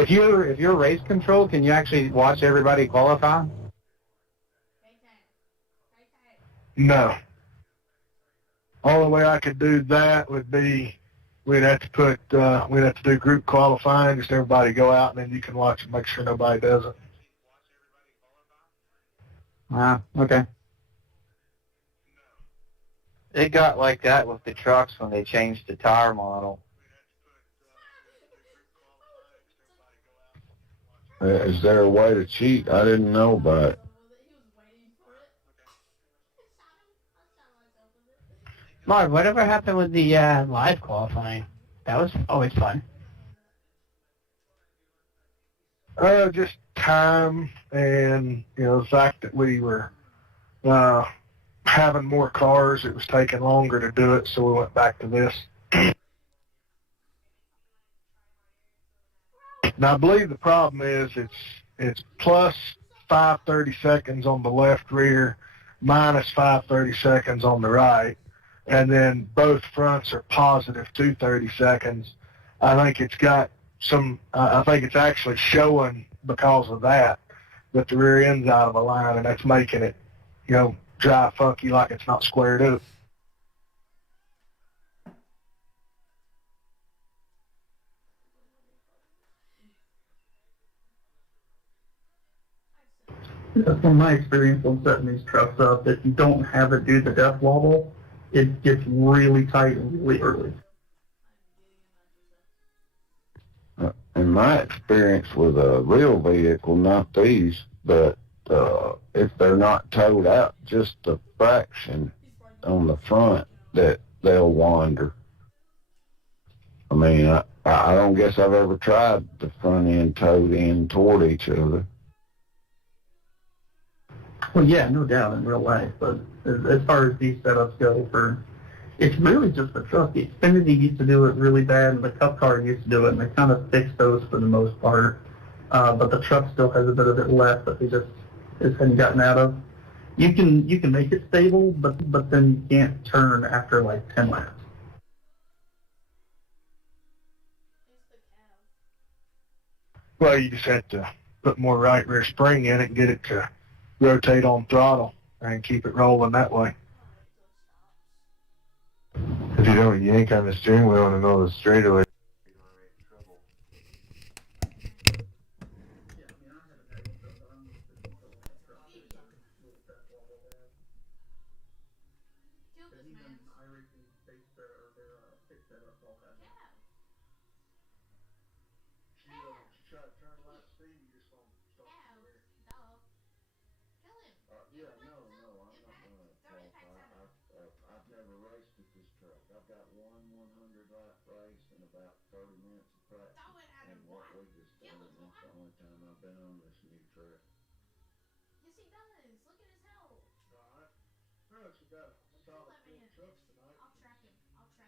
If you're race control, can you actually watch everybody qualify? No. Only way I could do that would be we'd have to do group qualifying, just everybody go out, and then you can watch and make sure nobody does it. Okay. It got like that with the trucks when they changed the tire model. Is there a way to cheat? I didn't know about it. Mark, whatever happened with the live qualifying? That was always fun. Just time and, the fact that we were having more cars, it was taking longer to do it, so we went back to this. Now, I believe the problem is it's plus 530 seconds on the left rear, minus 530 seconds on the right, and then both fronts are positive 230 seconds. I think it's got I think it's actually showing because of that the rear end's out of line, and that's making it, drive funky like it's not squared up. From my experience on setting these trucks up, if you don't have it do the death wobble, it gets really tight really early. In my experience with a real vehicle, not these, but if they're not towed out just a fraction on the front, that they'll wander. I mean, I don't guess I've ever tried the front end towed in toward each other. Well, yeah, no doubt in real life, but as far as these setups go, it's really just the truck. The Xfinity used to do it really bad, and the Cup car used to do it, and they kind of fixed those for the most part. But the truck still has a bit of it left that they just hadn't gotten out of. You can make it stable, but then you can't turn after like 10 laps. Well, you just have to put more right rear spring in it and get it to rotate on throttle and keep it rolling that way. If you don't yank on the steering wheel in the middle of the straightaway, I've never raced with this truck. I've got one 100-lap race and about 30 minutes of practice. And what we just done, that's the only time I've been on this new truck. Yes, he does. Look at his health. All right. Well, we got a solid full trucks tonight. I'll track him.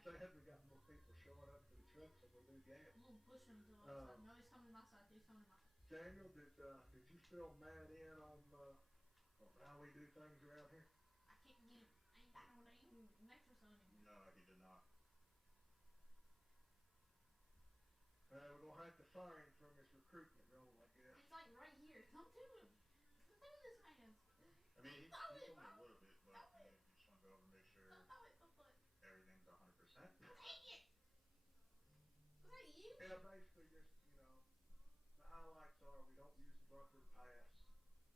Sad we got more people showing up for the trucks than we do gas. We'll push him to the side. No, he's coming to my side. Daniel, did you fill Matt in on how we do things around here? I can't get him. I don't even nexus on him. No, he did not. We're going to have to fire him from his recruitment role, I guess. He's like right here. Come to him. Come to this man. I mean, he told me a little bit, but you just want to go over and make sure everything's 100%. Take it! Was that you? Yeah, basically just, the highlights are we don't use the bumper pass.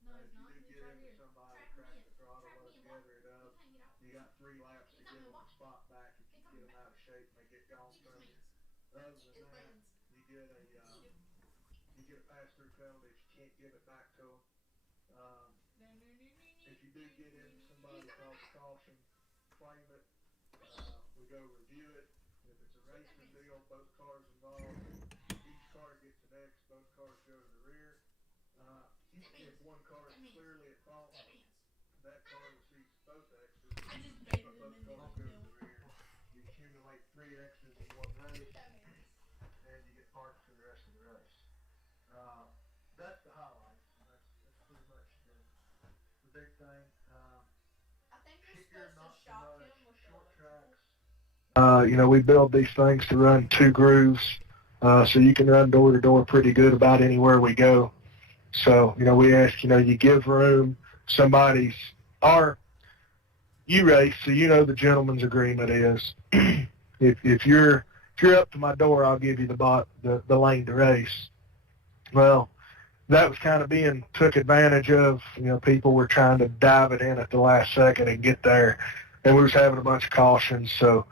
No, if it's you not. do It's get right into here. somebody, Track crack the throttle, let us gather it up. You got 3 laps to get them the spot back if you get them out of shape and they get gone from you. Other than that, you get a pass-through penalty if you can't give it back to them. If you do get into somebody calls a caution, claim it. We go review it. If it's a racing deal, both cars involved, each car gets an X, both cars go to the rear. If one car is clearly at fault, that car receives both X's, but both cars go to the rear. You accumulate 3 X's in one race, and you get parked for the rest of the race. That's the highlights. That's pretty much the big thing. I think you're supposed to shock him with short tracks. We build these things to run 2 grooves. so you can run door to door pretty good about anywhere we go. So, we ask, you give room. You race, so the gentleman's agreement is, if you're up to my door, I'll give you the lane to race. Well, that was kind of being took advantage of. People were trying to dive it in at the last second and get there, and we was having a bunch of cautions. So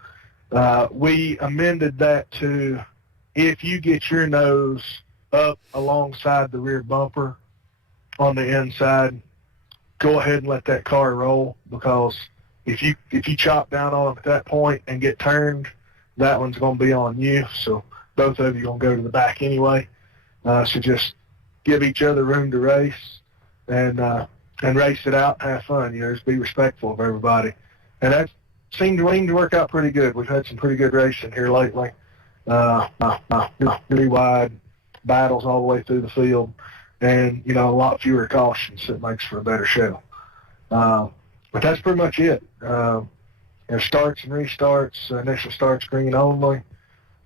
we amended that to, if you get your nose up alongside the rear bumper on the inside, go ahead and let that car roll, because if you chop down on them at that point and get turned, that one's going to be on you. So both of you are going to go to the back anyway. So just give each other room to race and race it out and have fun. Just be respectful of everybody. And that seemed to work out pretty good. We've had some pretty good racing here lately. Really wide battles all the way through the field, and a lot fewer cautions. So it makes for a better show. But that's pretty much it. Starts and restarts, initial starts green only.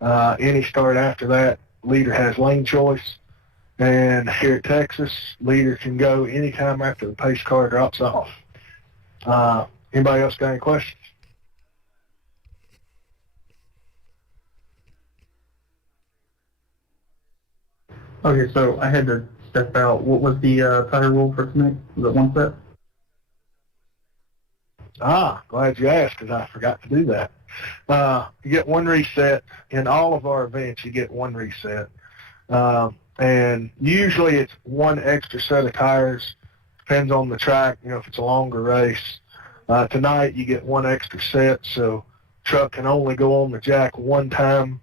Any start after that, leader has lane choice. And here at Texas, leader can go anytime after the pace car drops off. Anybody else got any questions? Okay, so I had to step out. What was the tire rule for tonight? Was it one set? Glad you asked, because I forgot to do that. You get one reset. In all of our events, you get one reset. And usually it's one extra set of tires. Depends on the track, if it's a longer race. Tonight, you get one extra set, so truck can only go on the jack one time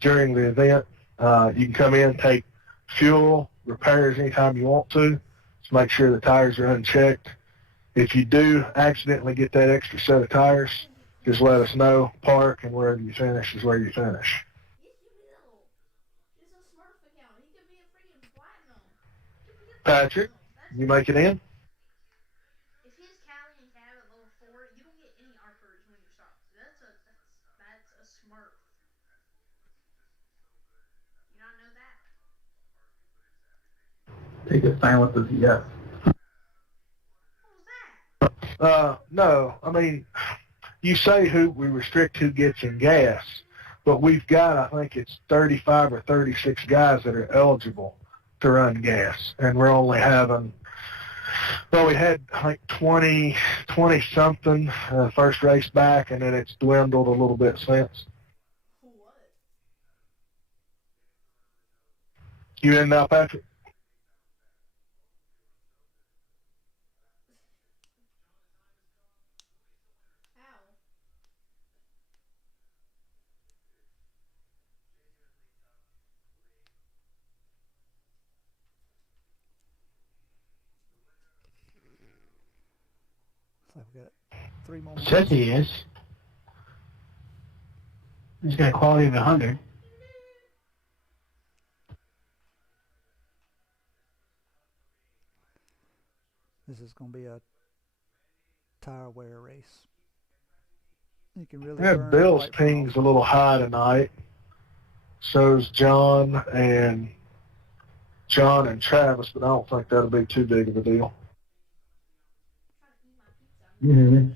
during the event. You can come in, take fuel, repairs anytime you want to. Just make sure the tires are unchecked. If you do accidentally get that extra set of tires, just let us know. Park, and wherever you finish is where you finish. It's a Smurf account. He could be a freaking platinum. Patrick, you make it in? If his Callie and Cab at level 4, you don't get any archers when you start. That's a Smurf. You not know that? Take it silent as yes. No. I mean, you say we restrict who gets in gas, but we've got, I think it's 35 or 36 guys that are eligible to run gas, and we're only having, we had, I think, 20-something first race back, and then it's dwindled a little bit since. What? You in now, Patrick? So we've got 3 more minutes. Says he is. He's got a quality of 100. This is going to be a tire wear race. You can really burn Bill's right from ping's a little high tonight. So's John and Travis, but I don't think that'll be too big of a deal. Yeah,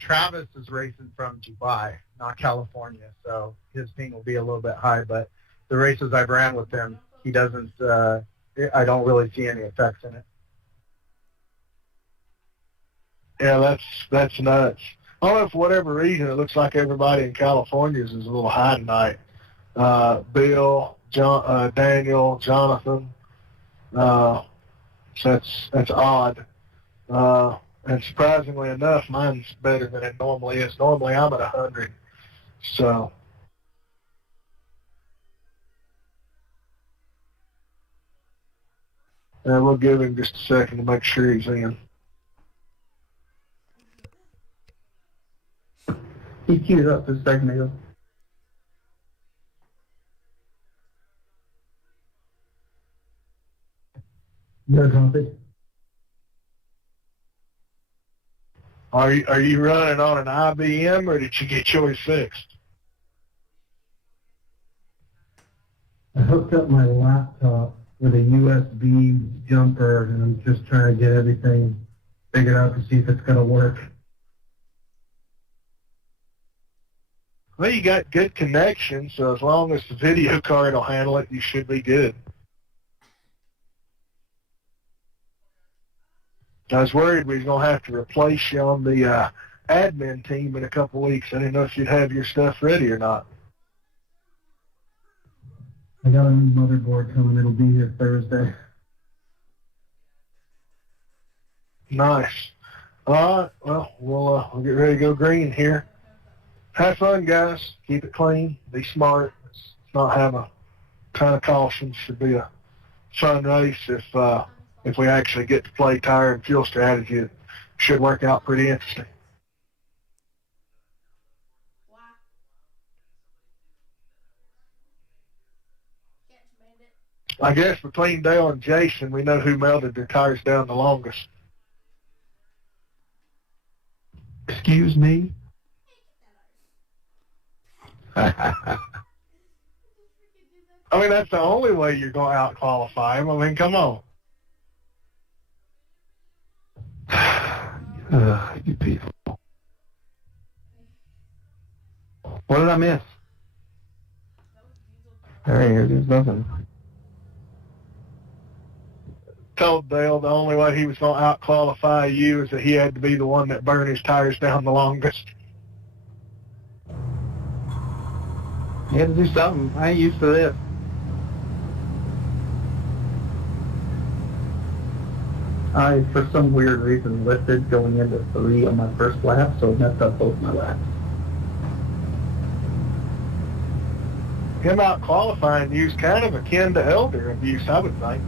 Travis is racing from Dubai, not California, so his ping will be a little bit high. But the races I've ran with him, he doesn't. I don't really see any effects in it. Yeah, that's nuts. I don't know, for whatever reason, it looks like everybody in California's is a little high tonight. Bill, Daniel, Jonathan. So that's odd. And surprisingly enough, mine's better than it normally is. Normally I'm at 100. So. And we'll give him just a second to make sure he's in. He queued up his second ago. No copy. Are you running on an IBM, or did you get yours fixed? I hooked up my laptop with a USB jumper, and I'm just trying to get everything figured out to see if it's going to work. Well, you got good connection, so as long as the video card will handle it, you should be good. I was worried we was going to have to replace you on the admin team in a couple weeks. I didn't know if you'd have your stuff ready or not. I got a new motherboard coming. It'll be here Thursday. Nice. All right. Well, we'll get ready to go green here. Have fun, guys. Keep it clean. Be smart. Let's not have a ton of caution. Should be a fun race. If we actually get to play tire and fuel strategy, it should work out pretty interesting. I guess between Dale and Jason, we know who melted their tires down the longest. Excuse me? I mean, that's the only way you're going to out-qualify him. I mean, come on. You people. What did I miss? There's nothing. Told Dale the only way he was going to out-qualify you is that he had to be the one that burned his tires down the longest. You had to do something. I ain't used to this. I, for some weird reason, lifted going into 3 on my first lap, so it messed up both my laps. Him out-qualifying you is kind of akin to elder abuse, I would think.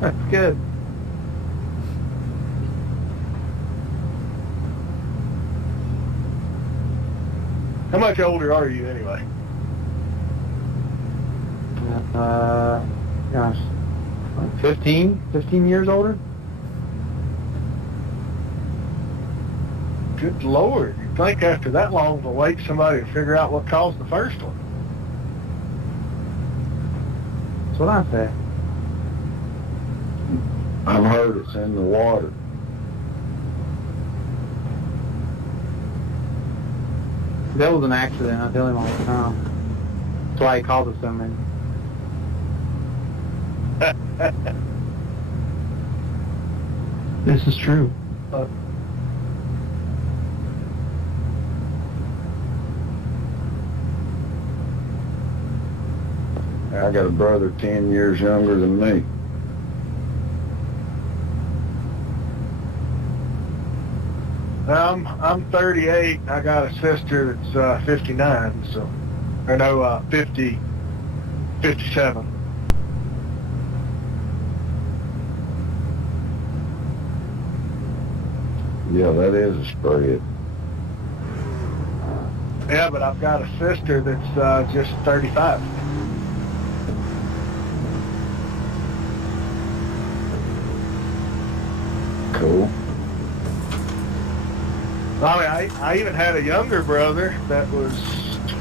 That's good. How much older are you anyway? Gosh, 15 years older? Good Lord. You'd think after that long of a wait somebody would figure out what caused the first one. That's what I say. I've heard it's in the water. That was an accident. I tell him all the time. That's why he calls us so many. This is true. I got a brother 10 years younger than me. I'm 38. I got a sister that's 59, so, or no, 57. Yeah, that is a spread. Yeah, but I've got a sister that's just 35. Cool. I even had a younger brother that was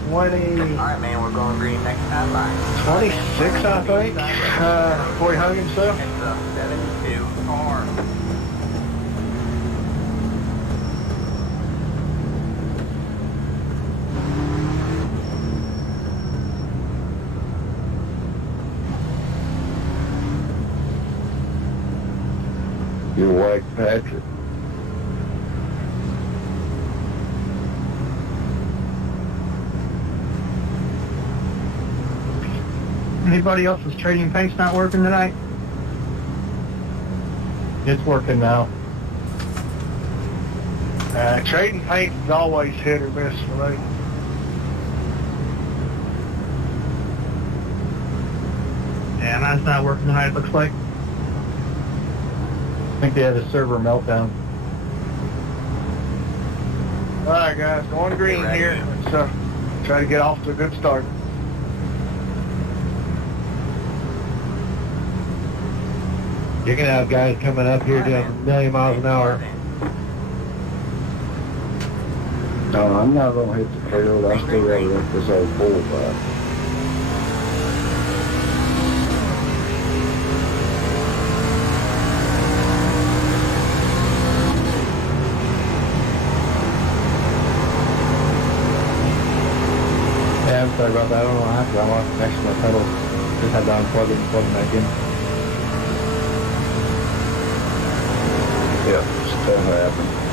20. All right, man, we're going green next time. Bye. 26, I think, before he hung himself. It's a 72 car. You're White Patrick. Anybody else's trading paint's not working tonight? It's working now. Trading paint is always hit or miss for me. Yeah, mine's not working tonight, it looks like. I think they had a server meltdown. All right, guys, going green here. Let's try to get off to a good start. You're going to have guys coming up here doing a million miles an hour. No, I'm not gonna hit the field. I still gotta let this old bull back. Yeah, I'm sorry about that. I don't know what happened. I lost connection to my pedals. Just had to unplug it and plug them back in. Yeah, stuff happened.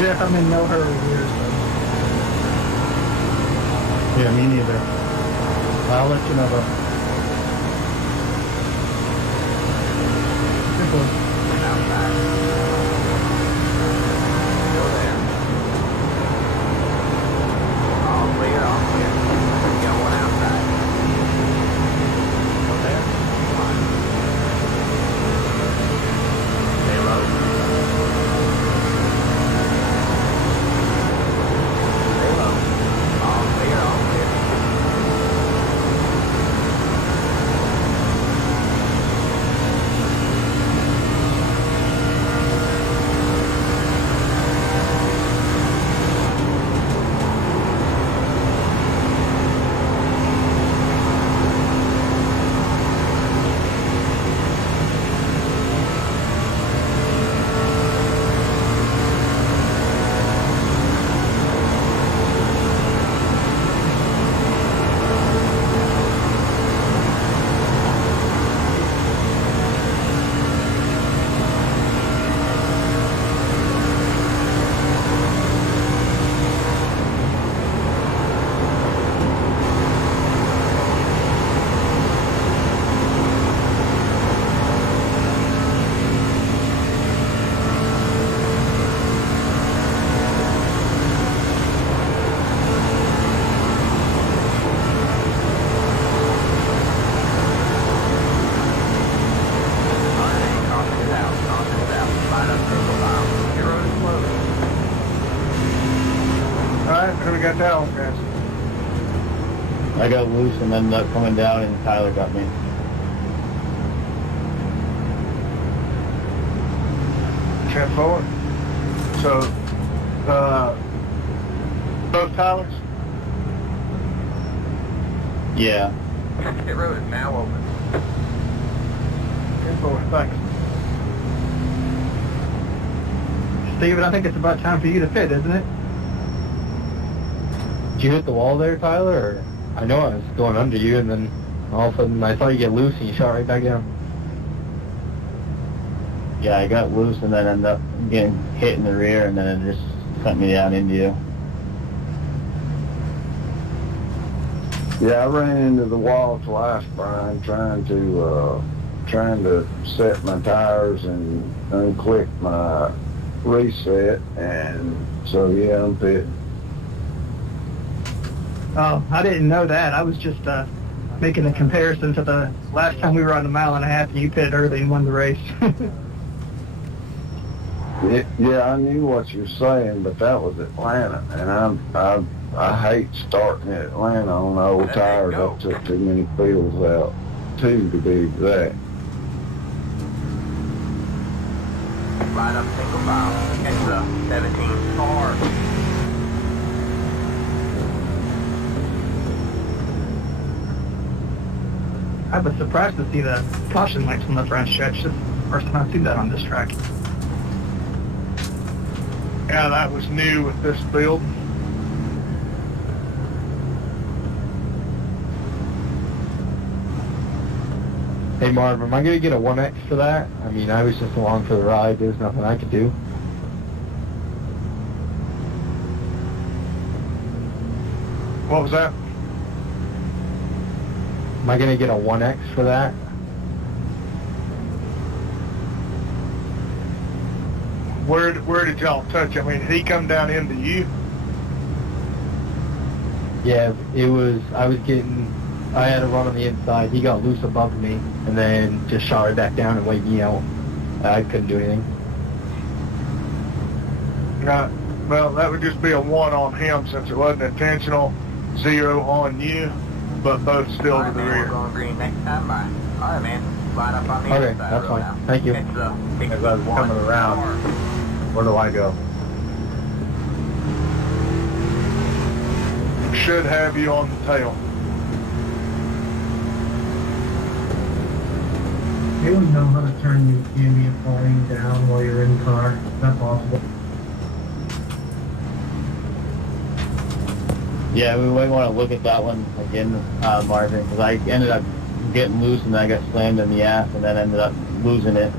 Jeff, I'm in no hurry here, so. Yeah, me neither. I'll let you know though. we got that one, guys. I got loose and ended up coming down, and Tyler got me. 10 forward. So, both Tylers? Yeah. Pit road is now open. 10 forward, thanks. Steven, I think it's about time for you to fit, isn't it? Did you hit the wall there, Tyler? Or I know I was going under you, and then all of a sudden I saw you get loose and you shot right back down. Yeah, I got loose and then ended up getting hit in the rear, and then it just sent me down into you. Yeah, I ran into the wall twice, Brian, trying to set my tires and unclick my reset, and so yeah, I'm pit. Oh, I didn't know that. I was just making a comparison to the last time we were on the mile and a half and you pitted early and won the race. Yeah, I knew what you're saying, but that was Atlanta, and I hate starting at Atlanta on the old tires. I took too many fields out, 2 to be exact. Line up single file. It's the 17 car. I was surprised to see the caution lights on the front stretch. This is the first time I've seen that on this track. Yeah, that was new with this build. Hey Marv, am I going to get a 1X for that? I mean, I was just along for the ride. There's nothing I could do. What was that? Am I going to get a 1X for that? Where did y'all touch? I mean, did he come down into you? Yeah, I had to run on the inside. He got loose above me and then just shot right back down and weighed me out. I couldn't do anything. Right. Well, that would just be a 1 on him since it wasn't intentional. 0 on you, but both still to the rear. We're going green next time. Bye. All right, man. Line up on the Okay, inside that's road fine. now. Thank you. It's As I was coming around, where do I go? Should have you on the tail. They would know how to turn the ambient volume down while you're in the car. Is that possible? Yeah, we might want to look at that one again, Marvin, because I ended up getting loose and then I got slammed in the ass and then ended up losing it.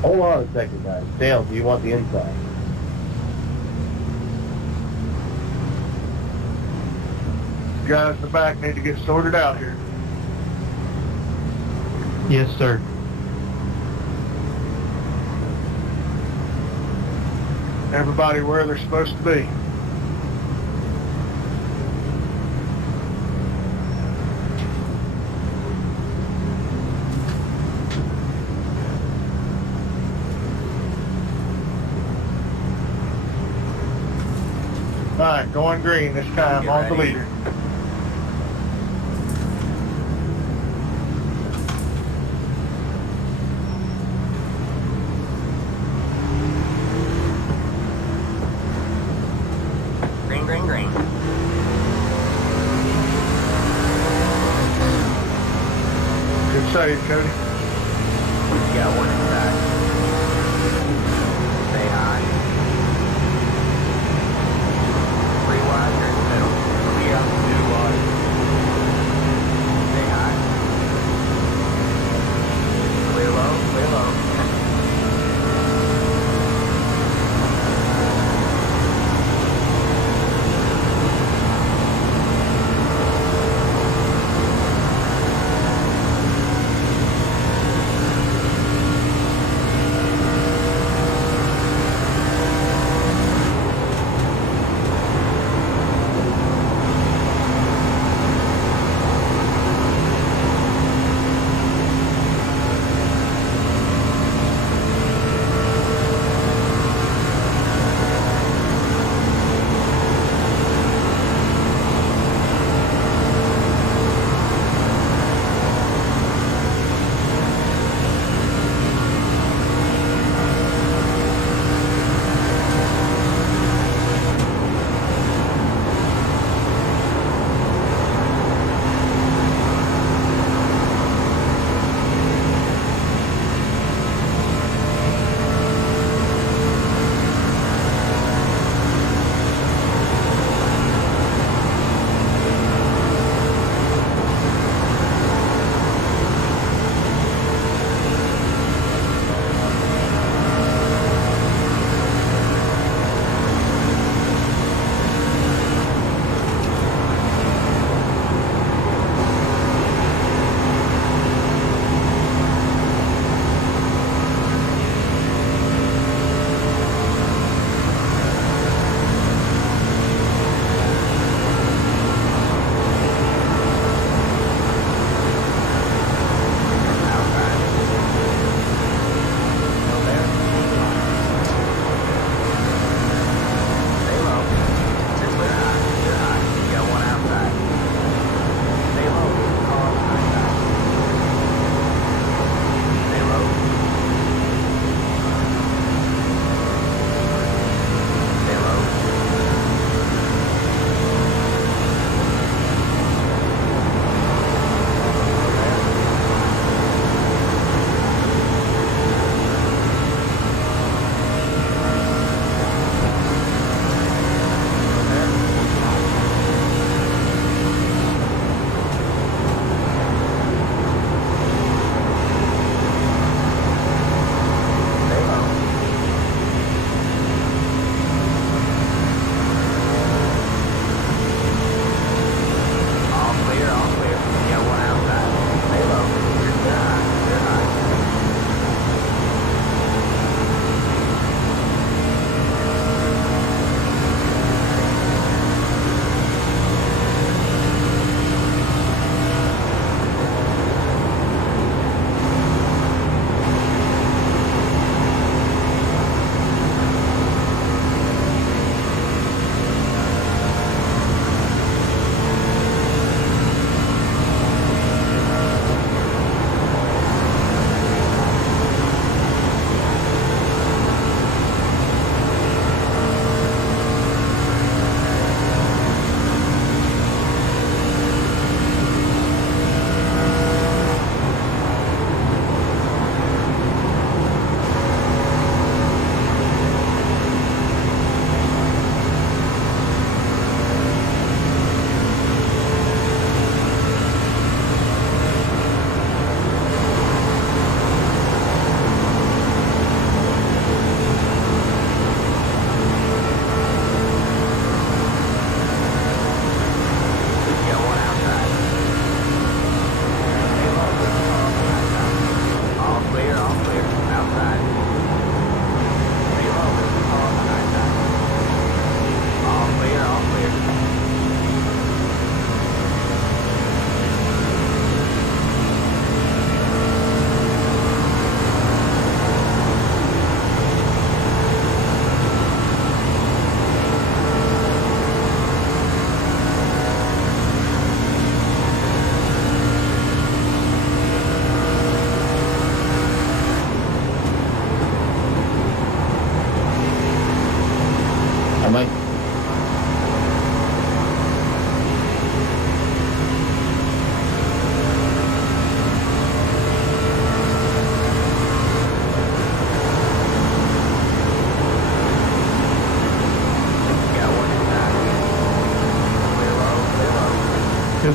Hold on a second, guys. Dale, do you want the inside? Guys in the back need to get sorted out here. Yes, sir. Everybody where they're supposed to be. Alright, going green this time on the leader. green, green, green. Good save, Cody. Yeah, 1 inside. Say hi. 3 wide, you're in the middle. Yeah, 2 wide. Say hi. Clear low, clear low.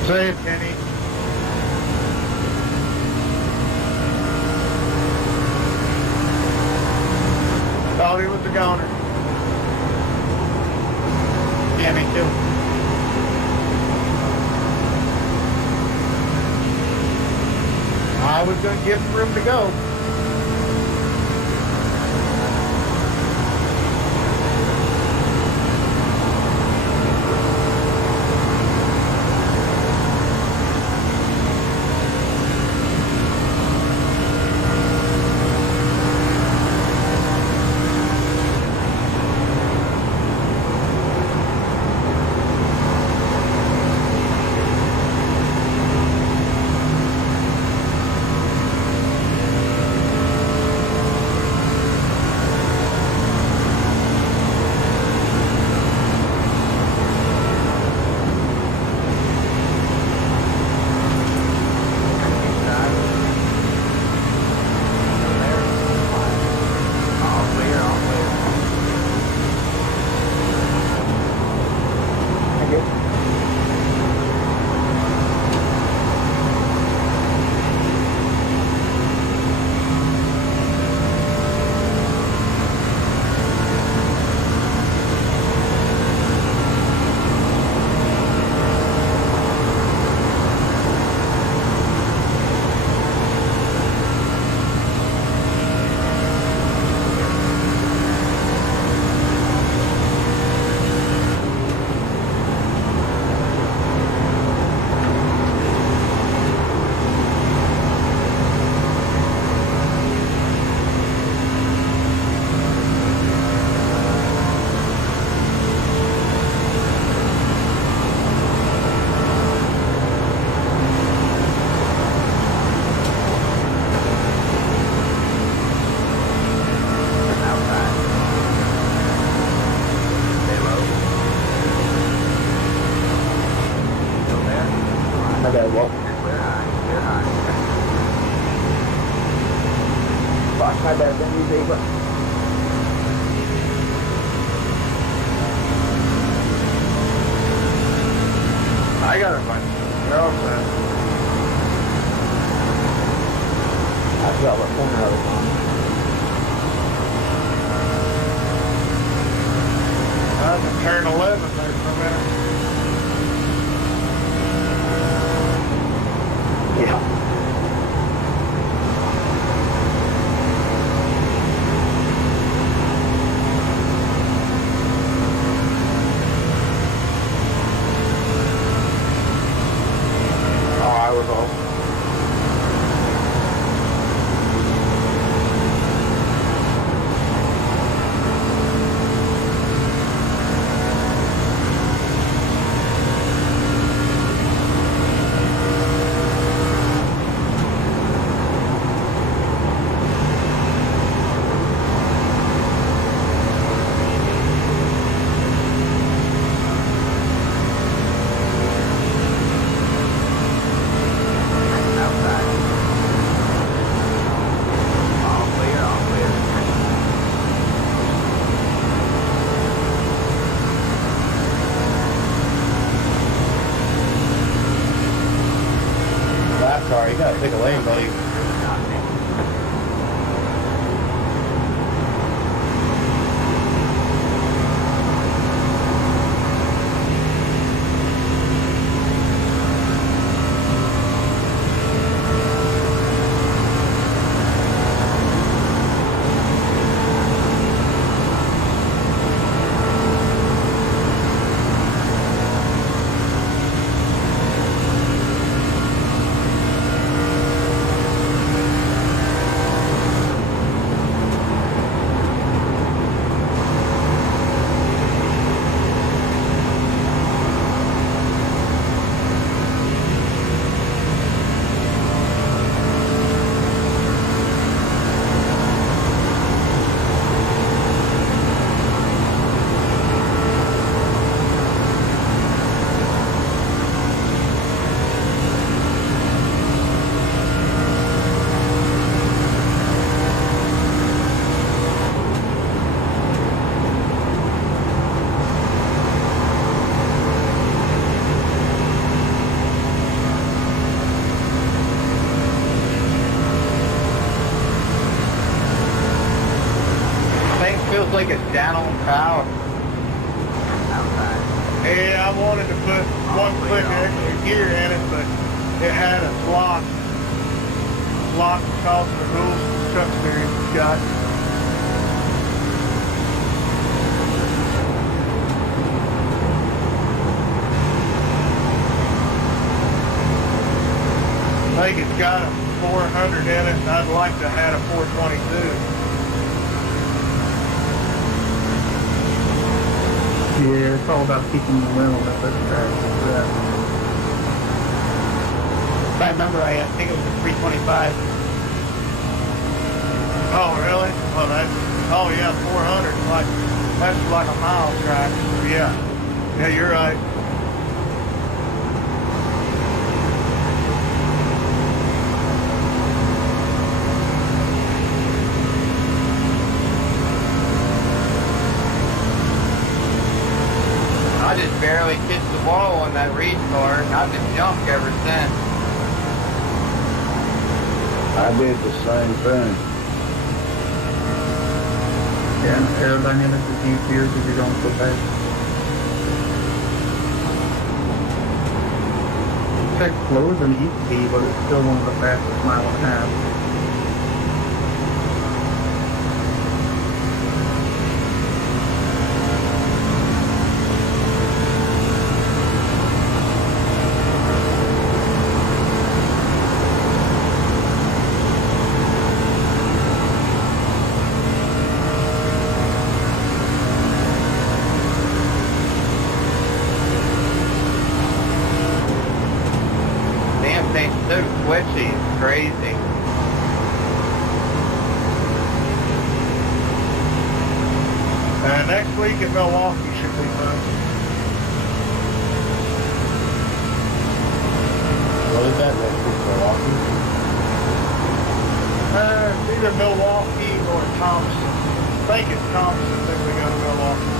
Safe, Kenny. Thought he was a goner. Yeah, me too. I was going to give him room to go. I got it, man. You're all set. I forgot what corner I was on. I can turn 11 there for a minute. Yeah. Oh, I was off. Feels like it's down on power. Yeah, I wanted to put one click of extra gear in it, but it had a lock. Lock because of the rules the truck series got. I think it's got a 400 in it, and I'd like to have a 422. Yeah, it's all about keeping the wind on that track. If I remember right, I think it was a 325. Oh, really? Well, oh yeah, 400. That's like a mile track. Yeah. Yeah, you're right. I just barely kicked the wall on that restart. I've been jumped ever since. I did the same thing. Yeah, and aerodynamics is huge here because you're going so fast. It's slower than it used to be, but it's still one of the fastest mile and a half. So twitchy, it's crazy. Next week in Milwaukee should be fun. What is that next week, Milwaukee? It's either Milwaukee or Thompson. I think it's Thompson that we go to Milwaukee.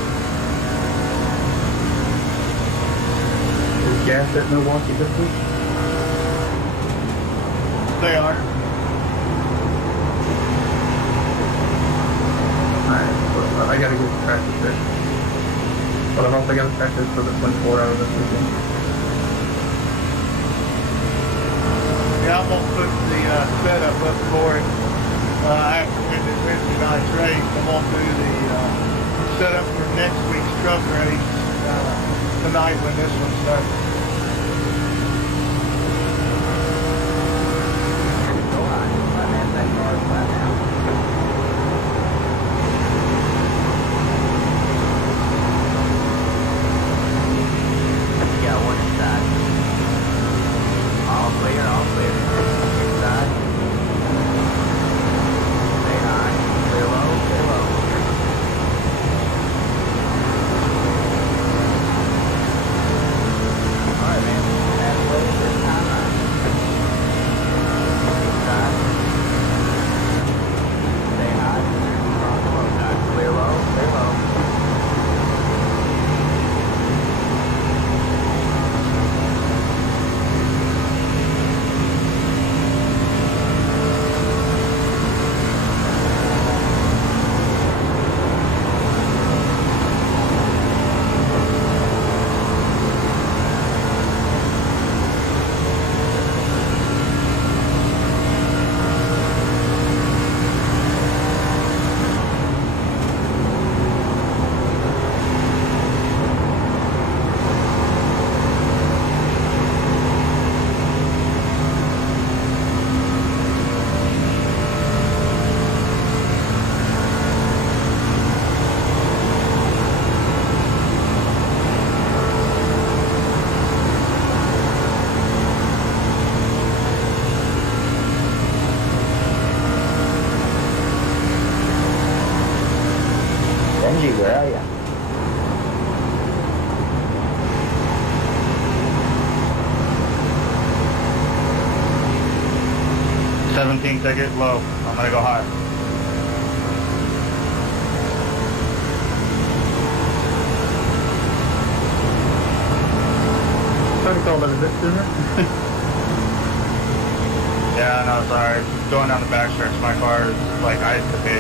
Is gas at Milwaukee this week? They are. Alright, well, I gotta get to practice this. But I've also got to practice for the 24 hours this weekend. Yeah, I'm gonna put the setup up for it after Wednesday night's race. I'm gonna do the setup for next week's truck race tonight when this one starts. Where are you? $17 ticket, low. I'm gonna go high. Sorry to call that a bit sooner. Yeah, no, sorry. Going down the back stretch, my car is like ice to be.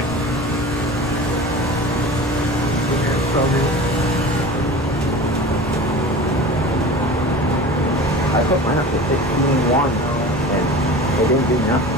put mine up to 16.1 and it didn't do nothing.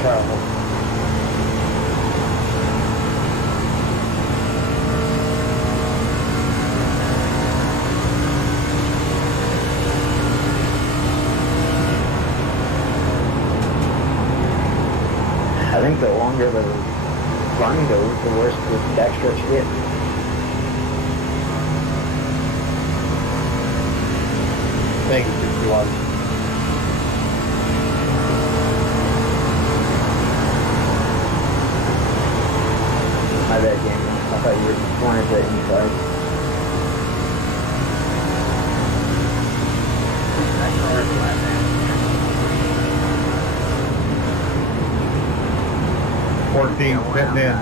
Travel. I think the longer the run goes, the worse the backstretch gets. Thank you, 61. My bad, Daniel. I thought you were wanted to inside. Fitting in.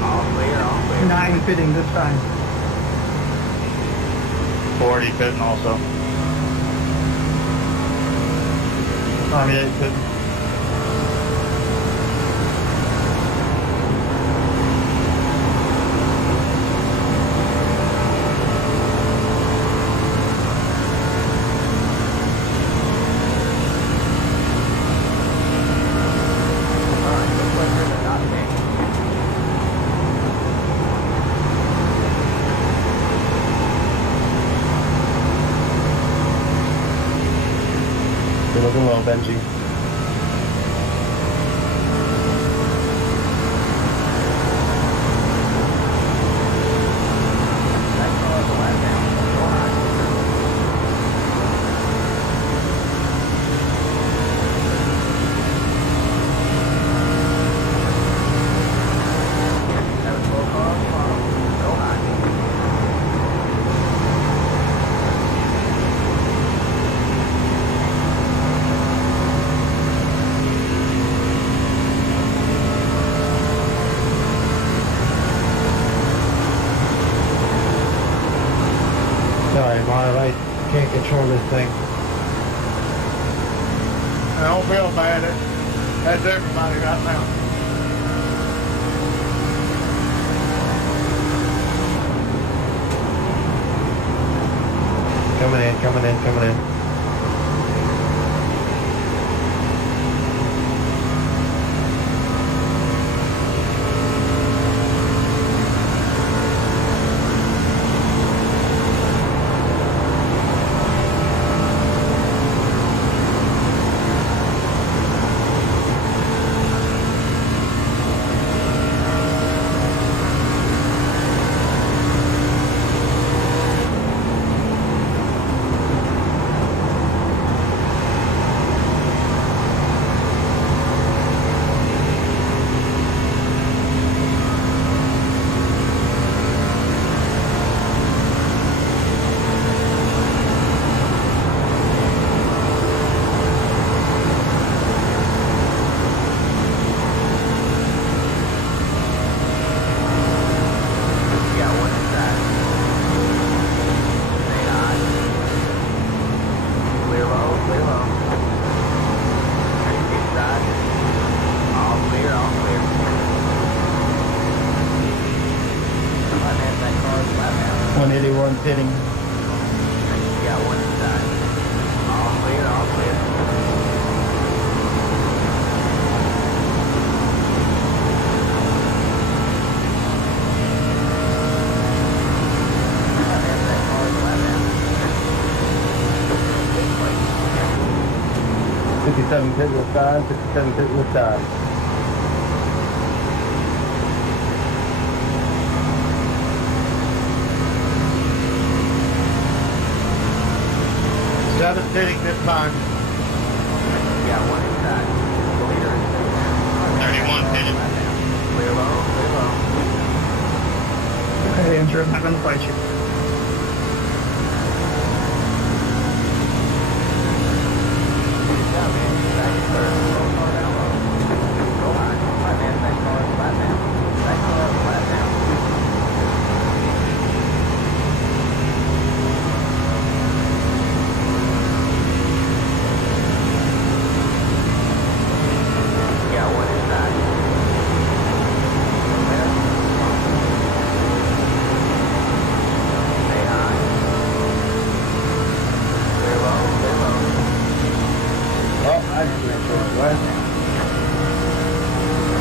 All clear. 9 fitting this time. 40 fitting also. 98 fitting. You're looking low, Benji. Sorry, Marv, I can't control this thing. I don't feel bad. That's everybody right now. Coming in. Sitting. You got one inside. All clear. 57 pit this side, 57 pit this side. Seven fitting this time. Andrew. I'm not going to fight you.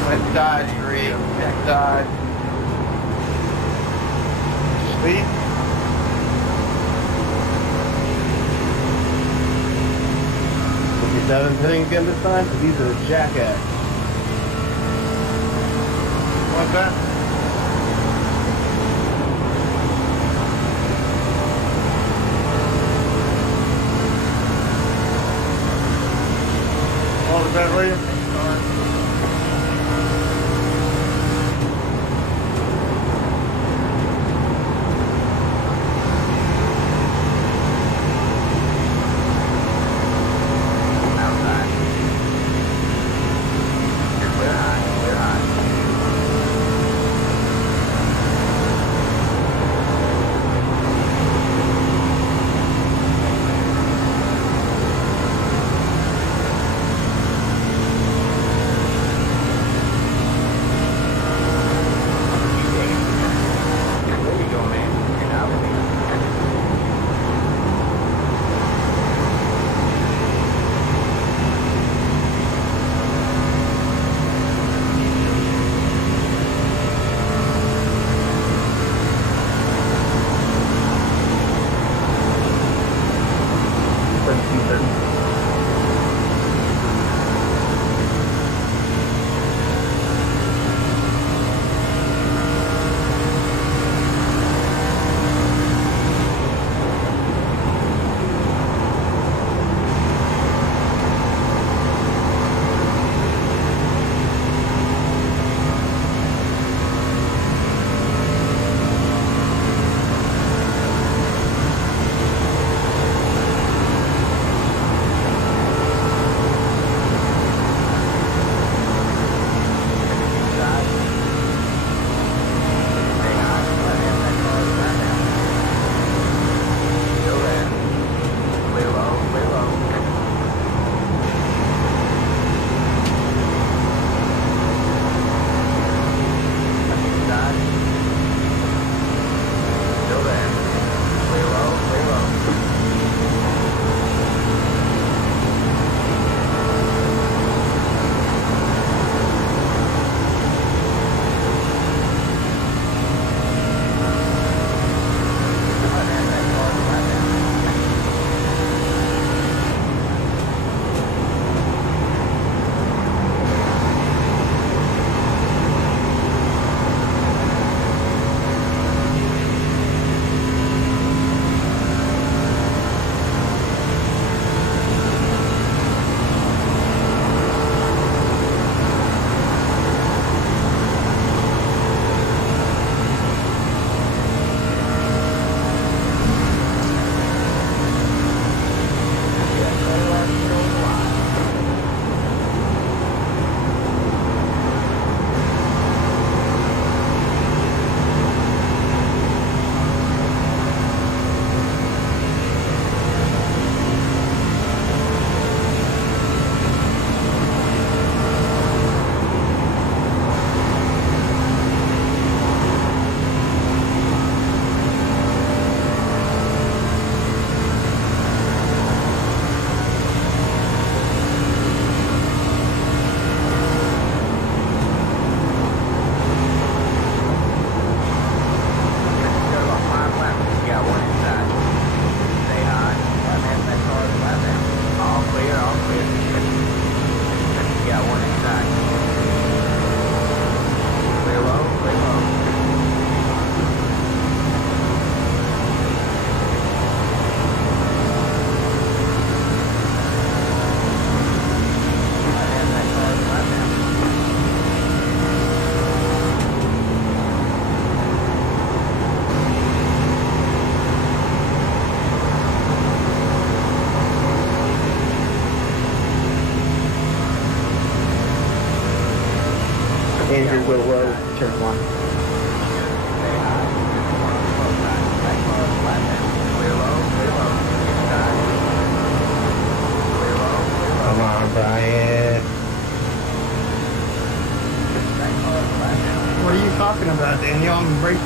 West side, three. Next side. Speed. Seven hitting again this time. These are jackass. What's that? What was that, William?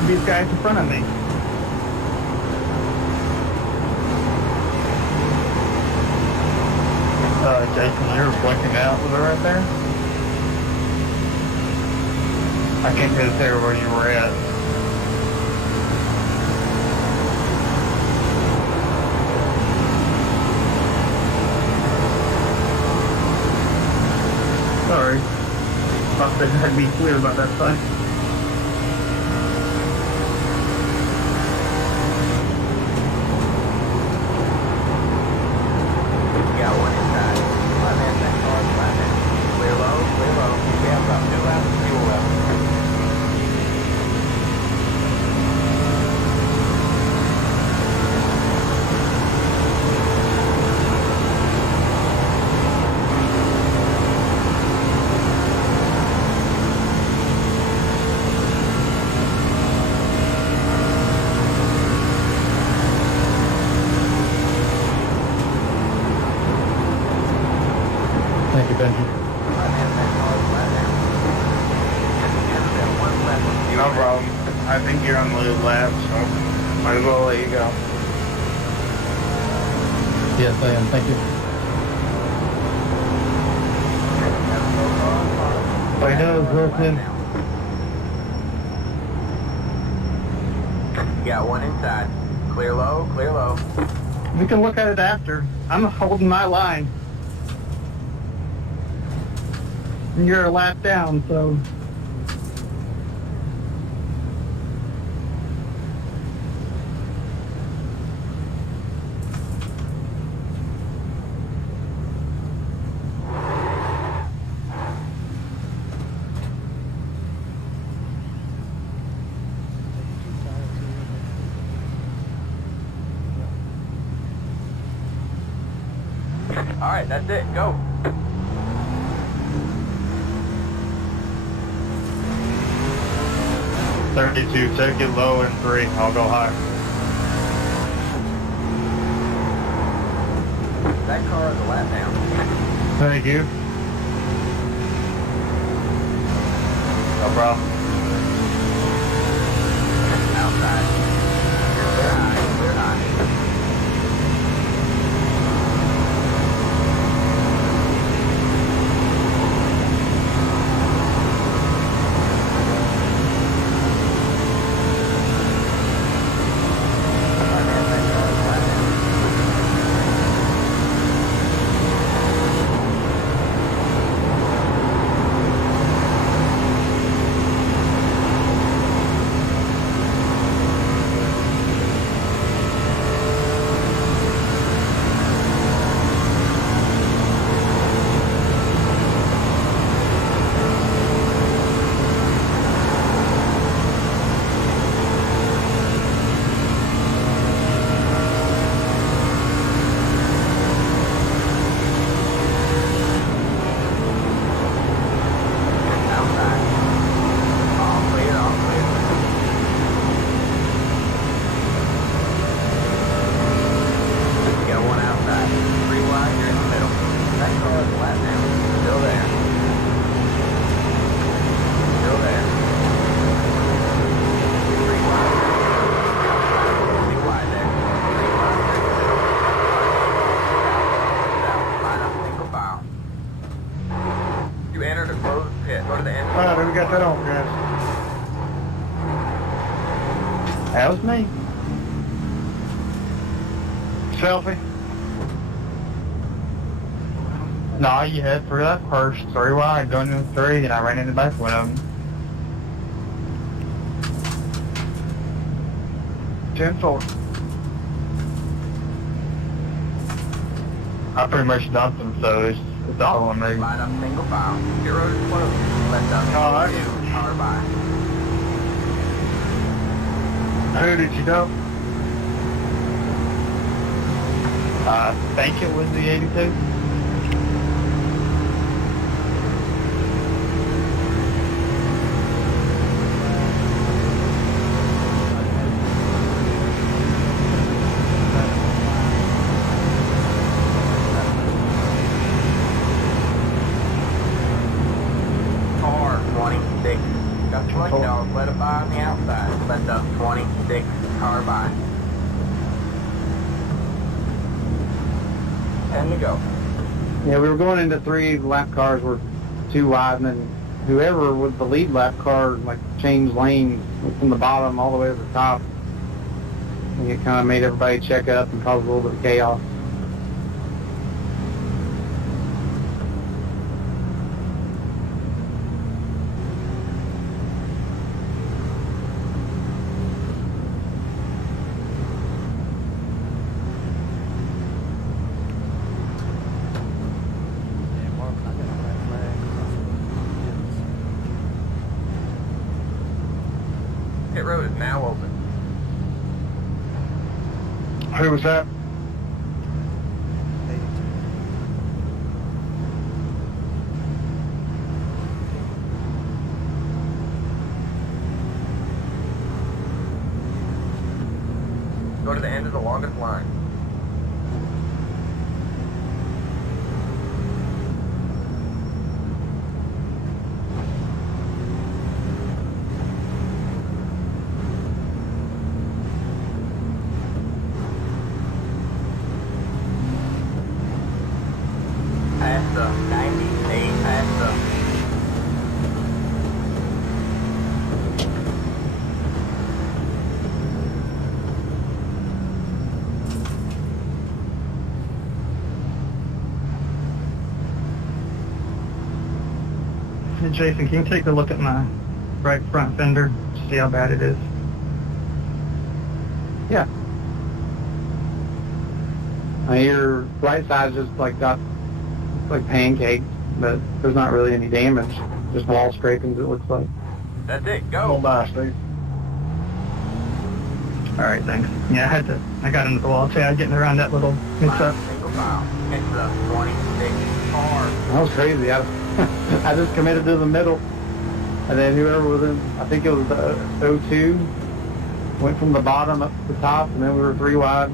these guys in front of me. Jason, you were blinking out. Was it right there? I can't really tell where you were at. Sorry. Thought they had to be clear about that sign. Got one inside. Flat man, that car, flat man. Clear low, clear low. We have about 2 laps of fuel left. Thank you, Benji. No problem. I think you're on the lead lap, so might as well let you go. Yes, I am. Thank you. Play those, Wilson. Got one inside. Clear low, clear low. We can look at it after. I'm holding my line. And you're a lap down, so... Alright, that's it. Go. $32, take it low in 3. I'll go high. That car is a lap down. Thank you. No problem. Outside. Clear high, clear high. Alright, we got that on, guys. That was me. Selfie? No, you had 3 left first, 3 wide, going into 3, and I ran into both one of them. 10-4. I pretty much dumped them, so it's all on me. Line up single file. Your road is closed. Left up. Alright. Power by. Who did you dump? I think it was the 82. Car 26. Got 20 dogs. Let it by on the outside. Left up. car by. 10 to go. Yeah, we were going into 3, the lap cars were too wide, and then whoever was the lead lap car, like, changed lanes from the bottom all the way to the top. And it kind of made everybody check up and caused a little bit of chaos. Pit road is now open. Who was that? Go to the end of the longest line. Past the 98, past the... Hey, Jason, can you take a look at my right front fender to see how bad it is? Yeah. Your right side's just like got like pancaked, but there's not really any damage. Just wall scrapings, it looks like. That's it, go! Bye, Steve. All right, thanks. Yeah, I got into the wall too. I was getting around that little mix-up. Single file. It's the 26 car. That was crazy. I just committed to the middle, and then whoever was in, I think it was the 02, went from the bottom up to the top, and then we were 3 wide.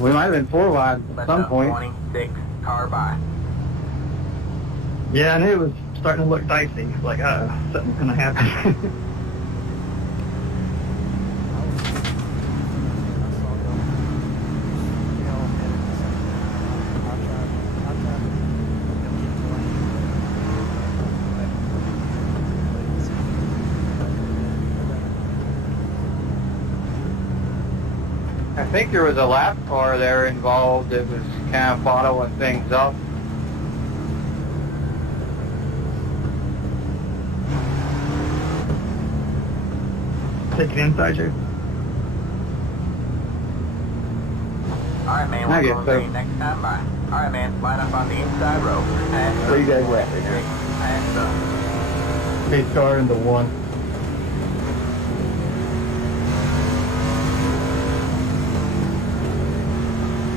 We might have been 4 wide at some point. 26 car by. Yeah, I knew it was starting to look dicey. Like, something's gonna happen. I think there was a lap car there involved that was kind of bottling things up. Take it inside you. Alright, man, I we're guess going so. green next time by. Alright, man, line up on the inside row. Past Where you guys at right now? Past the... Base car in the 1.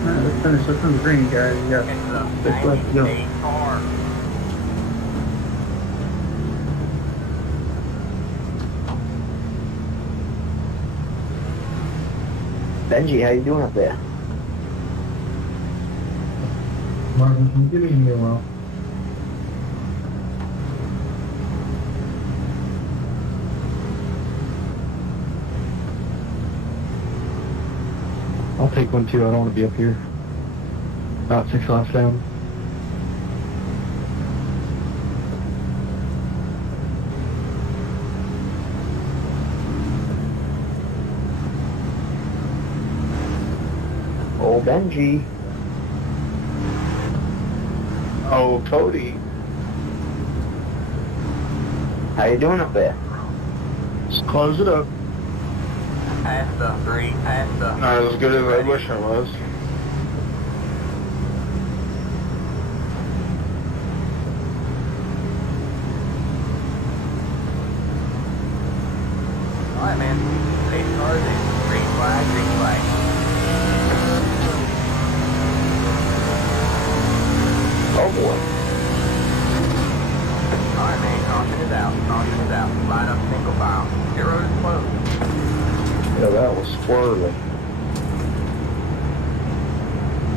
All right, let's finish this one green, guys. You got It's six the left to go. 98 car. Benji, how you doing up there? Marvin, can you give me a well? I'll take one too. I don't want to be up here. About 6 laps down. Oh, Benji. Oh, Cody. How you doing up there? Just close it up. Past the 3, past the... Not as good as I wish I was. Alright, man. Base cars in. Green flag, green flag. Oh boy. Alright, man, caution is out. Caution is out. Line up single file. Pit road is closed. Yeah, that was swirly.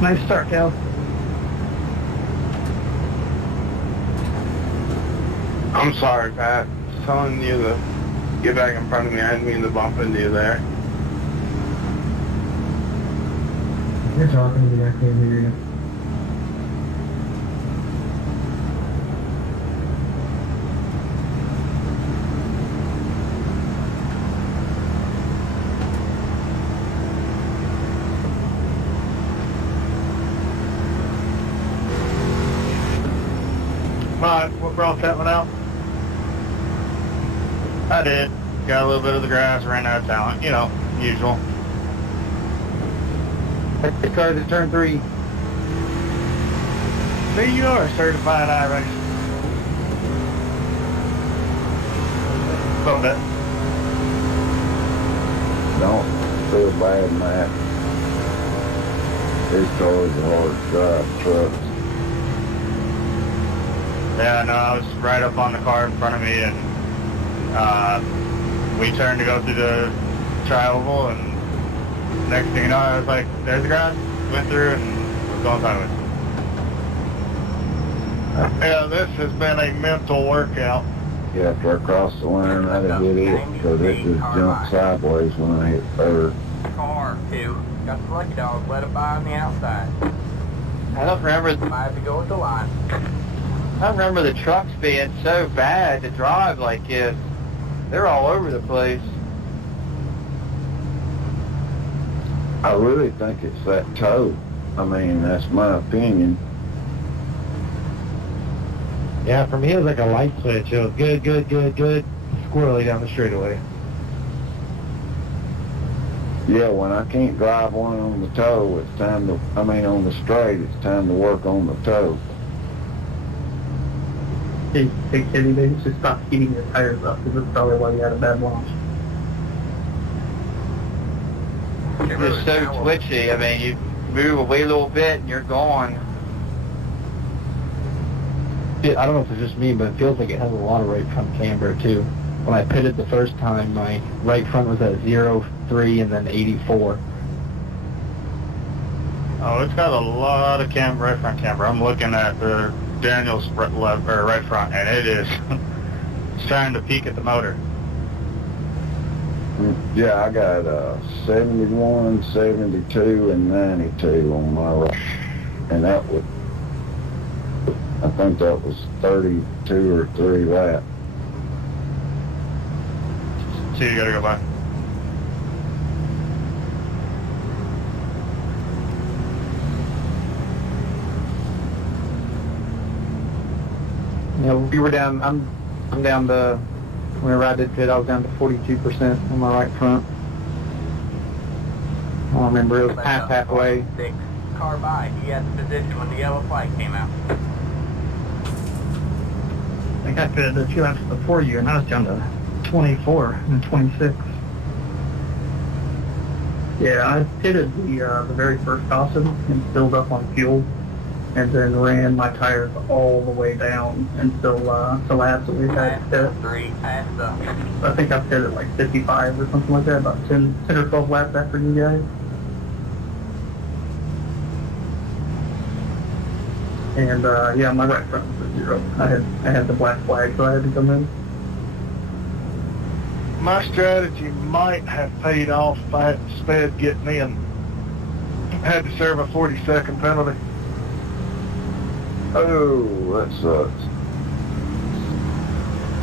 Nice start, Cal. I'm sorry, Pat. Just telling you the Get back in front of me. I didn't mean to bump into you there. You're talking to me, I can't hear you. What brought that one out? I did. Got a little bit of the grass, ran out of talent. You know, usual. The car's at turn 3. See, you are a certified iRacer. A little bit. Don't feel bad, Matt. These cars are hard to drive, trucks. Yeah, no, I was right up on the car in front of me, and we turned to go through the tri-oval, and next thing you know, I was like, there's the grass. Went through and was going sideways. Yeah, this has been a mental workout. Yeah, after I crossed the line, I didn't hit it, because it just jumped sideways when I hit third. Car 2. Got the lucky dog. Let it by on the outside. I don't remember. Might have to go with the line. I remember the trucks being so bad to drive like this. They're all over the place. I really think it's that toe. I mean, that's my opinion. Yeah, for me it was like a light switch. It was good, squirrely down the straightaway. Yeah, when I can't drive one on the toe, it's time to, on the straight, it's time to work on the toe. Hey, Kitty, maybe just stop heating your tires up, because that's probably why you had a bad launch. It's so twitchy. I mean, you move away a little bit and you're gone. I don't know if it's just me, but it feels like it has a lot of right front camber too. When I pitted the first time, my right front was at 0.3 and then 84. Oh, it's got a lot of right front camber. I'm looking at the Daniel's right front, and it is it's trying to peek at the motor. Yeah, I got 71, 72, and 92 on my right. And that was, I think that was 32 or 3 laps. So you gotta go by. You know, we were down, I'm down to, whenever I did pit, I was down to 42% on my right front. I don't remember, it was past halfway. Car by. He had the position when the yellow flag came out. I think I pitted a few laps before you, and I was down to 24 and 26. Yeah, I pitted the very first Dawson and filled up on fuel, and then ran my tires all the way down until the last we had pit. I think I pitted like 55 or something like that, about 10 or 12 laps after you guys. And yeah, my right front was 0. I had the black flag, so I had to come in. My strategy might have paid off if I had sped getting in. I had to serve a 40-second penalty. Oh, that sucks.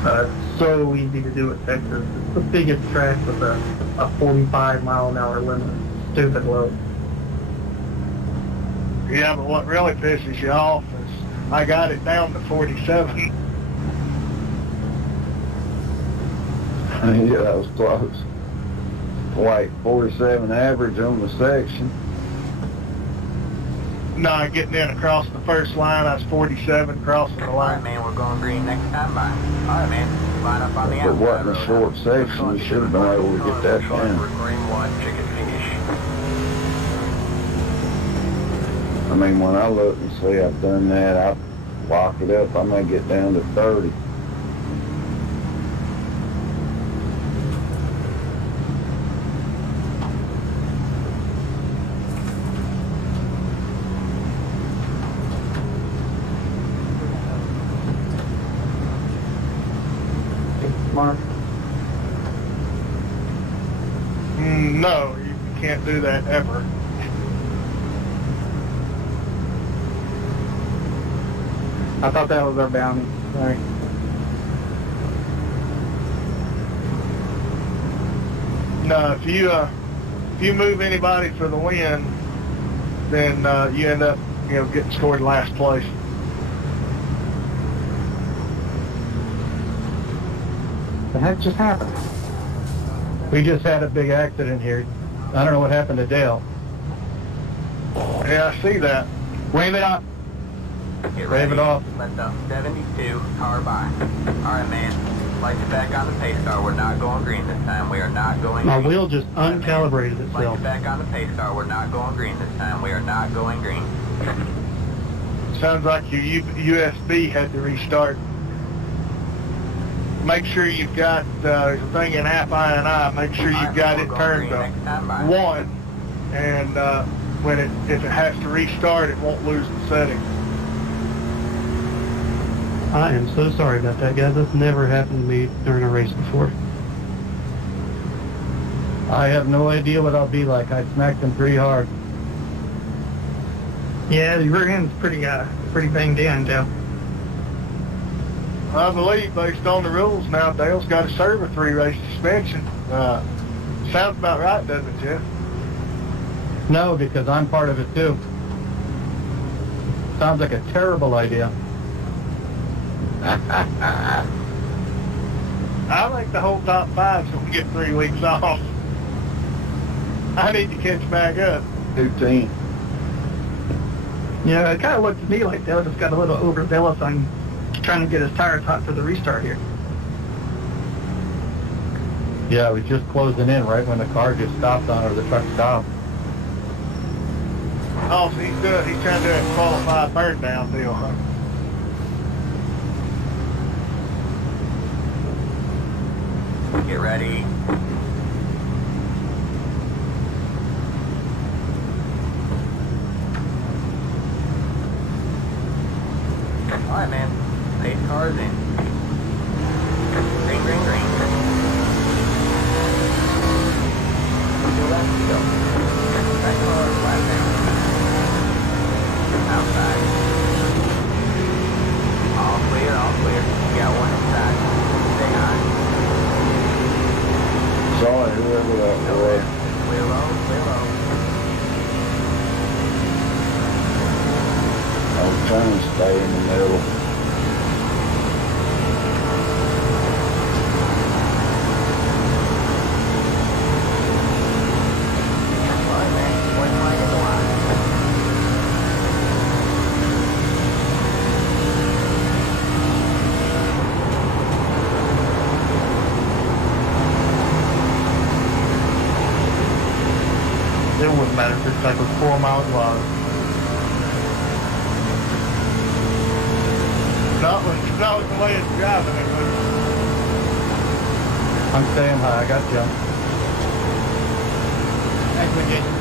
It's so easy to do at Texas. It's the biggest track with a 45-mile-an-hour limit. Stupid low. Yeah, but what really pisses you off is I got it down to 47. Yeah, that was close. Like 47 average on the section. No, getting in across the first line, I was 47 crossing the line. Alright, man, we're going green next time by. Alright, man, line up on the outside. If it wasn't a short section, you should have been able to get that down. Green, white, chicken finish. I mean, when I look and see I've done that, I lock it up, I may get down to 30. Mark. No, you can't do that ever. I thought that was our bounty. Sorry. No, if you move anybody for the win, then you end up, getting scored last place. The heck just happened? We just had a big accident here. I don't know what happened to Dale. Yeah, I see that. Wave it up. Get Wave ready. it off. Let the 72 car by. Alright, man. Lights it back on the pace car. We're not going green this time. We are not going My green. wheel just uncalibrated Lights itself. it back on the pace car. We're not going green this time. We are not going green. Sounds like your USB had to restart. Make sure you've got the thing in app INI. Make sure you've got it turned to 1, and if it has to restart, it won't lose the setting. I am so sorry about that, guys. That's never happened to me during a race before. I have no idea what I'll be like. I smacked him pretty hard. Yeah, your rear end's pretty banged in, Joe. I believe, based on the rules now, Dale's got to serve a 3-race suspension. Sounds about right, doesn't it, Jeff? No, because I'm part of it too. Sounds like a terrible idea. I think the whole top 5's going to get 3 weeks off. I need to catch back up. 15. Yeah, it kind of looked to me like Dale just got a little overzealous on trying to get his tires hot for the restart here. Yeah, we just closing in right when the car just stopped on her, the truck stopped. Oh, so he's trying to do a qualified bird down deal, huh? Get ready. Alright, man. Pace cars in. Green, green, green. 2 laps to go. Back car, flat down. Outside. All clear, all clear. You got one inside. Stay high. Sorry, whoever that was. Clear low, clear low. I was trying to stay in the middle. Alright, man. One flag in the line. It wouldn't matter if this like was 4 miles wide. Not with the way it's driving, it was. I'm staying high, I got you. Thanks, Jason.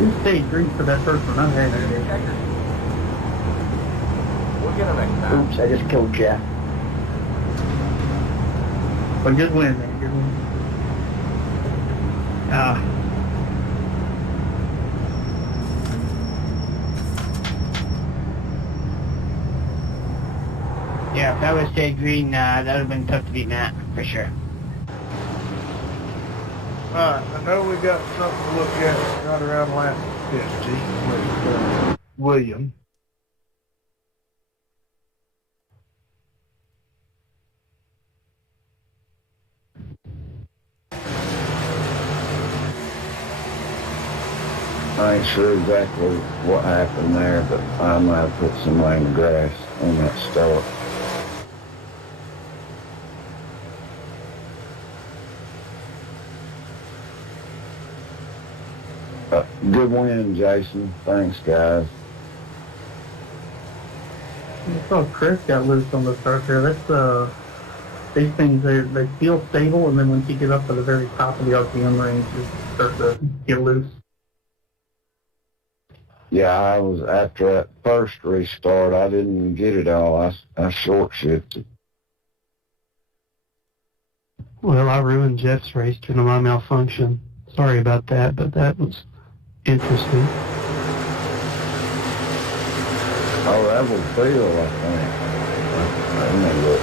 You stayed green for that first one. I'm happy. We'll get him next time. Oops, I just killed Jeff. But good win, man. Good win. Yeah, if that would stay green, that would have been tough to beat Matt, for sure. Alright, I know we got something to look at right around lap 50 with William. I ain't sure exactly what happened there, but I might have put some lane grass on that start. Good win, Jason. Thanks, guys. I saw Chris got loose on the start there. That's these things they feel stable, and then once you get up to the very top of the RPM range, you start to get loose. Yeah, I was, after that first restart, I didn't get it all. I short shifted. Well, I ruined Jeff's race due to my malfunction. Sorry about that, but that was interesting. Oh, that was Bill, I think. I remember it.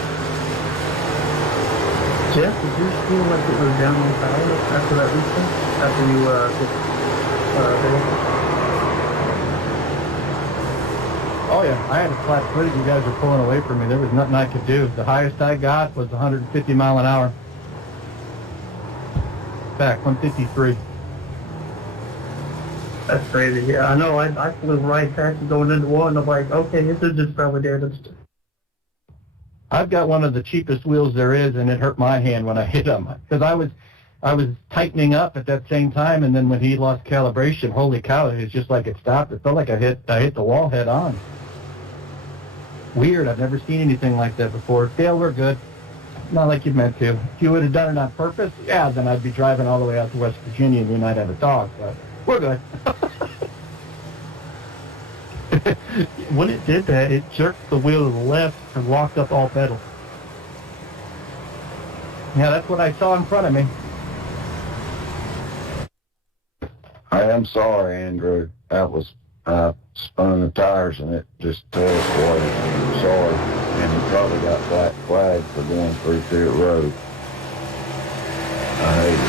Jeff, did you feel like it was down on power after that restart? After you Oh yeah, I had a flat footed. You guys were pulling away from me. There was nothing I could do. The highest I got was 150 mile an hour. Back 153. That's crazy. Yeah, I know. I flew right past you going into one. I'm like, okay, this is just probably damaged. I've got one of the cheapest wheels there is, and it hurt my hand when I hit him because I was tightening up at that same time, and then when he lost calibration, holy cow! It was just like it stopped. It felt like I hit the wall head on. Weird. I've never seen anything like that before. Dale, we're good. Not like you meant to. If you would have done it on purpose, yeah, then I'd be driving all the way out to West Virginia and you might have a dog, but we're good. When it did that, it jerked the wheel to the left and locked up all pedals. Yeah, that's what I saw in front of me. I am sorry, Andrew. That was, spun the tires and it just tore us away. I'm sorry. And he probably got black flag for going through Pit Road. I hate it.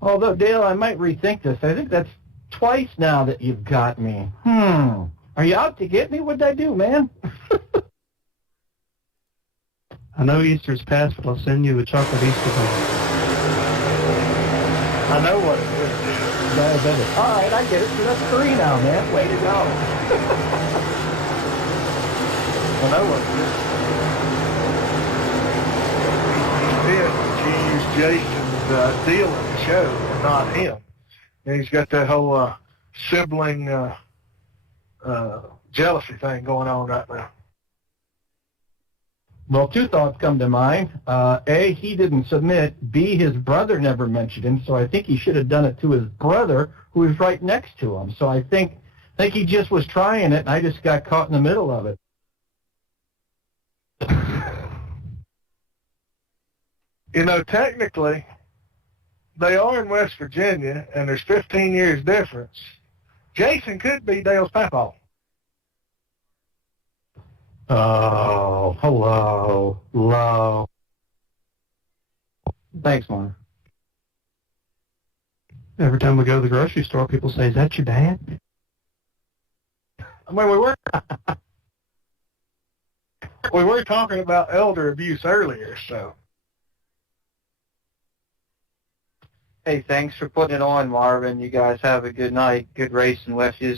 Although, Dale, I might rethink this. I think that's twice now that you've got me. Are you out to get me? What'd I do, man? I know Easter's past, but I'll send you a chocolate Easter bunny. I know what it is. All right, I get it. So that's 3 now, man. Way to go. I know what it is. He used Jason's deal in the show, and not him. And he's got that whole sibling jealousy thing going on right now. Well, 2 thoughts come to mind. A, he didn't submit. B, his brother never mentioned him, so I think he should have done it to his brother, who was right next to him. So I think he just was trying it, and I just got caught in the middle of it. You know, technically, they are in West Virginia, and there's 15 years difference. Jason could be Dale's papa. Oh, hello. Thanks, Mark. Every time we go to the grocery store, people say, "Is that your dad?" I mean, we were talking about elder abuse earlier, so. Hey, thanks for putting it on, Marvin. You guys have a good night. Good racing with you.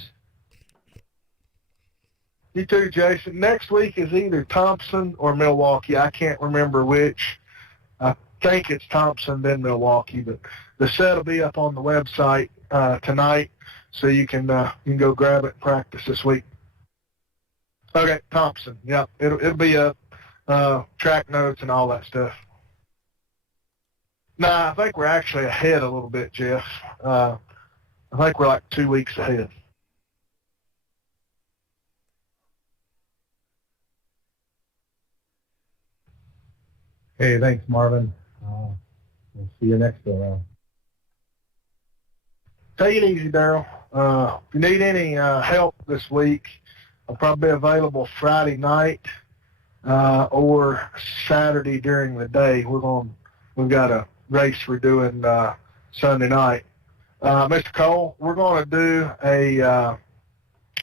You too, Jason. Next week is either Thompson or Milwaukee. I can't remember which. I think it's Thompson, then Milwaukee, but the set will be up on the website tonight, so you can go grab it and practice this week. Okay, Thompson. Yep, it'll be up, track notes and all that stuff. Nah, I think we're actually ahead a little bit, Jeff. I think we're like 2 weeks ahead. Hey, thanks, Marvin. We'll see you next go round. Take it easy, Daryl. If you need any help this week, I'll probably be available Friday night or Saturday during the day. We've got a race we're doing Sunday night. Mr. Cole, we're going to do a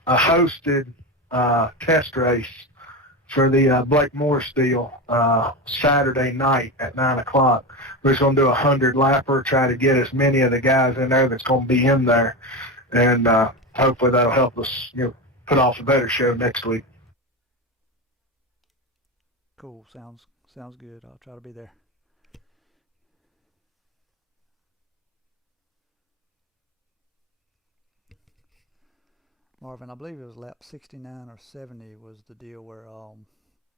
hosted test race for the Blake Morris deal Saturday night at 9 o'clock. We're just going to do a 100-lapper, try to get as many of the guys in there that's going to be in there, and hopefully that'll help us put off a better show next week. Cool. Sounds good. I'll try to be there. Marvin, I believe it was lap 69 or 70 was the deal where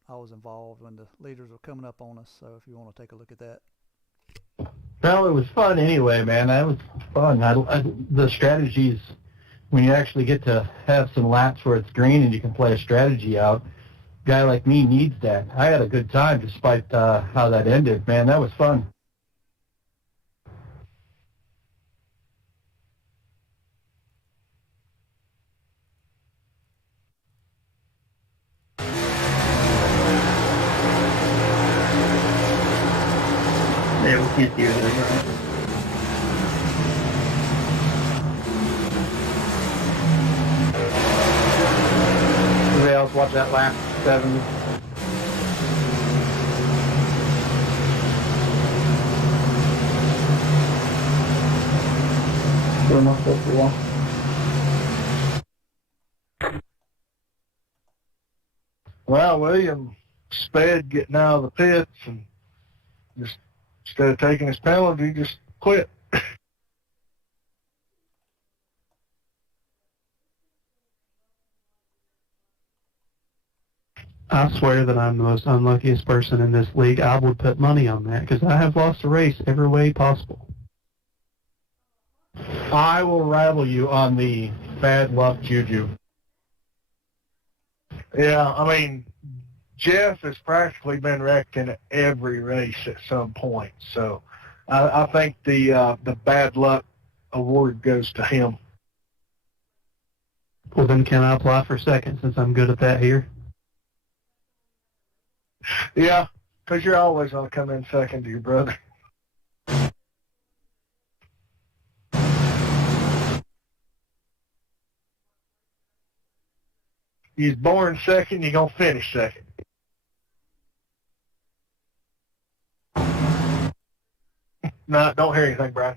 I was involved when the leaders were coming up on us. So if you want to take a look at that. Well, it was fun anyway, man. That was fun. The strategies, when you actually get to have some laps where it's green and you can play a strategy out, a guy like me needs that. I had a good time despite how that ended, man. That was fun. Yeah, we can't do that, right? Everybody else watch that lap 7. What am I supposed to watch? Well, William sped getting out of the pits and just instead of taking his penalty, just quit. I swear that I'm the most unluckiest person in this league. I would put money on that because I have lost a race every way possible. I will rival you on the bad luck juju. Yeah, I mean, Jeff has practically been wrecked in every race at some point, so I think the bad luck award goes to him. Well, then can I apply for second since I'm good at that here? Yeah, because you're always going to come in second to your brother. He's born second, you're going to finish second. No, don't hear anything, Brian.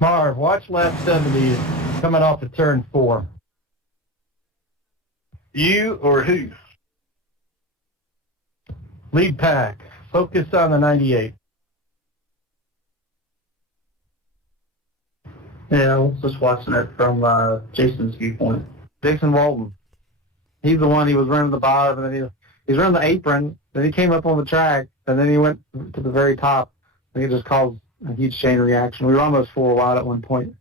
Marv, watch lap 70 coming off of turn 4. You or who? Lead pack. Focus on the 98. Yeah, I was just watching it from Jason's viewpoint. Jason Walton. He's the one, he was running the bottom, and then he was running the apron, then he came up on the track, and then he went to the very top, and it just caused a huge chain reaction. We were almost 4 wide at one point.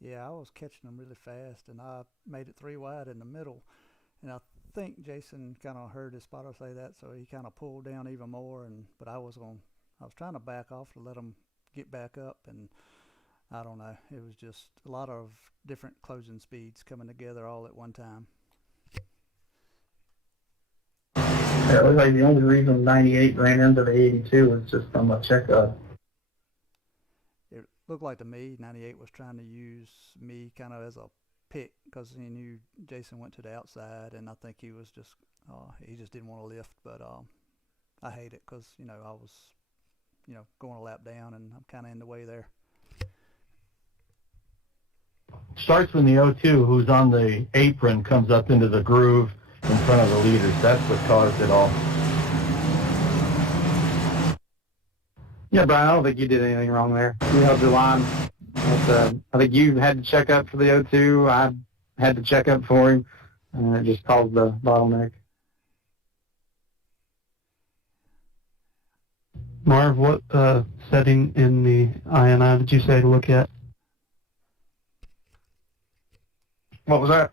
Yeah, I was catching them really fast, and I made it 3 wide in the middle. And I think Jason kind of heard his spotter say that, so he kind of pulled down even more. But I was trying to back off to let him get back up, and I don't know. It was just a lot of different closing speeds coming together all at one time. Yeah, it was like the only reason 98 ran into the 82 was just from a checkup. It looked like to me 98 was trying to use me kind of as a pick because he knew Jason went to the outside, and I think he was just he just didn't want to lift. But I hate it because I was going a lap down, and I'm kind of in the way there. Starts when the 02, who's on the apron, comes up into the groove in front of the leaders. That's what caused it all. Yeah, Brian, I don't think you did anything wrong there. You held your line. But, I think you had to check up for the 02. I had to check up for him, and it just caused the bottleneck. Marv, what setting in the INI did you say to look at? What was that?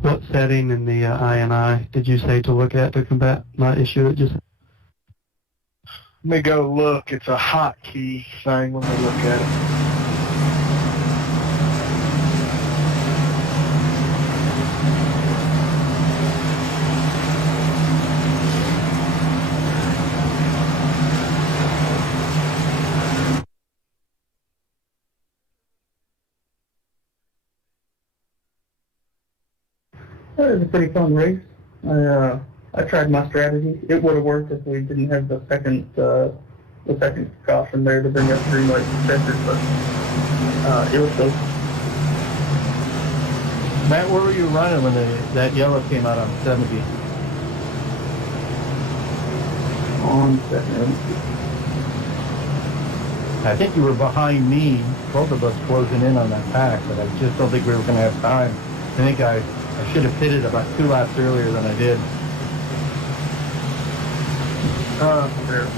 What setting in the INI did you say to look at to combat my issue that just... Let me go look. It's a hotkey thing. Let me look at it. It was a pretty fun race. I tried my strategy. It would have worked if we didn't have the second caution there to bring up green light detectors, but it was close. Matt, where were you running when that yellow came out on 70? On second. I think you were behind me, both of us closing in on that pack, but I just don't think we were going to have time. I think I should have pitted about 2 laps earlier than I did. There.